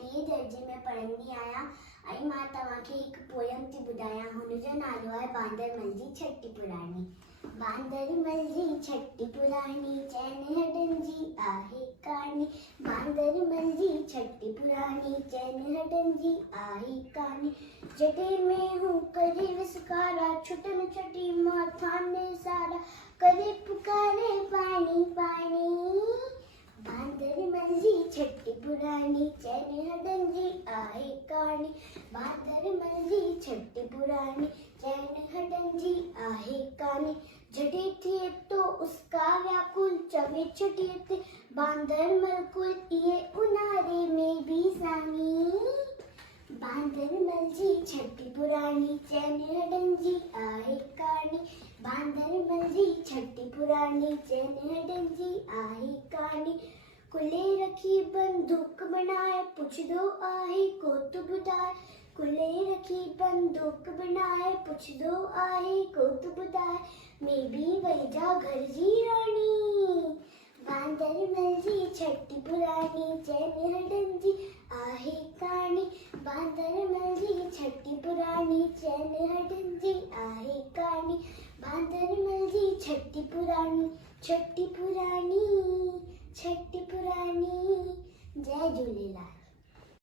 टे दर्जे में पढ़ंदी आहियां ऐं मां तव्हांखे हिकु पोयम थी ॿुधायां। हुनजो नालो आहे बांदरमल जी छटी पुराणी। बांदरमल जी छटी पुराणी चैन हॾनि जी आहे कहाणी। बांदरमल जी छटी पुराणी चैन हॾनि जी आहे कहाणी। जॾहिं में हू करे विसकारा छुटन छटी माथाने सारा करे पुकारे पाणी पाणी। बांदरमल जी छटी पुराणी चैन हॾनि जी आहे कहाणी। बांदरमल जी छटी पुराणी चैन हॾनि जी आहे कहाणी। जॾहिं थिए तो उसका व्याकुल चवे छटीअ ते बांदरमल कुल इहे ऊन्हारे में भी सामी। बांदरमल जी छटी पुराणी चैन हॾनि जी आहे कहाणी। बांदरमल जी छटी पुराणी चैन हॾनि जी आहे कहाणी। कुल्हे रखी बंदूक बनाए पुछदो आहे को तू ॿुधाए। कुल्हे रखी बंदूक बनाए पुछदो आहे को तू ॿुधाए। मैं भी वही जा घर जी रानी। बांदरमल जी छटी पुराणी चैन हॾनि जी आहे कहाणी। बांदरमल जी छटी पुराणी चैन हॾनि जी आहे कहाणी। बांदरमल जी छटी पुराणी छटी पुराणी छटी पुराणी। जय झूलेलाल।